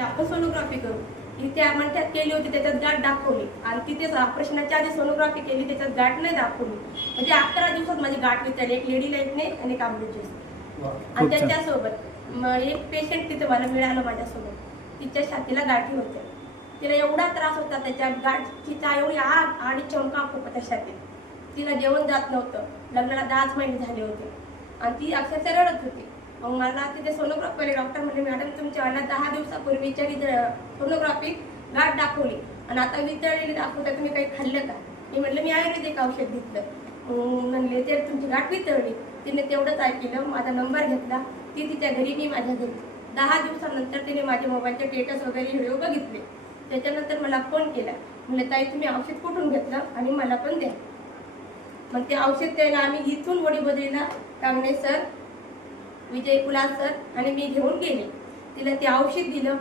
ते आपण सोनोग्राफी करू. इथे म्हणतात केली होती, त्याच्यात गाठ दाखवली आणि तिथेच ऑपरेशनच्या आधी सोनोग्राफी केली, त्याच्यात गाठ नाही दाखवली. म्हणजे 11 दिवसात माझी गाठ विचारली, एक लेडी लाईफने आणि एक आंबेची. आणि त्याच्यासोबत एक पेशंट तिथे मला मिळालं माझ्यासोबत. तिच्या छातीला गाठी होत्या. तिला एवढा त्रास होता, त्याच्या गाठीचा एवढी आग आणि चमका खूप होता छातीत. तिला जेवण जात नव्हतं. लग्नाला 10 महिने झाले होते आणि ती अक्षरशः रडत होती. मग मला तिथे सोनोग्राफी केली. डॉक्टर म्हणले, मॅडम तुमच्या 10 दिवसापूर्वीच्या सोनोग्राफी गाठ दाखवली आणि आता वितळलेली दाखवता, तुम्ही काही खाल्लं का? मी म्हटलं मी आयुर्वेदिक औषध घेतलं. म्हणले ते तुमची गाठ वितळली. तिने तेवढंच ऐकलं, माझा नंबर घेतला, ती तिच्या घरी, मी माझ्या घरी. 10 दिवसानंतर तिने माझे मोबाईलचे स्टेटस वगैरे व्हिडिओ बघितले. त्याच्यानंतर मला फोन केला. म्हणले ताई तुम्ही औषध कुठून घेतलं आणि मला पण द्या. मग ते औषध द्यायला आम्ही इथून वडीबद्रीला कांगणे सर, विजय कुलाल सर आणि मी घेऊन गेले. तिला ते औषध दिलं.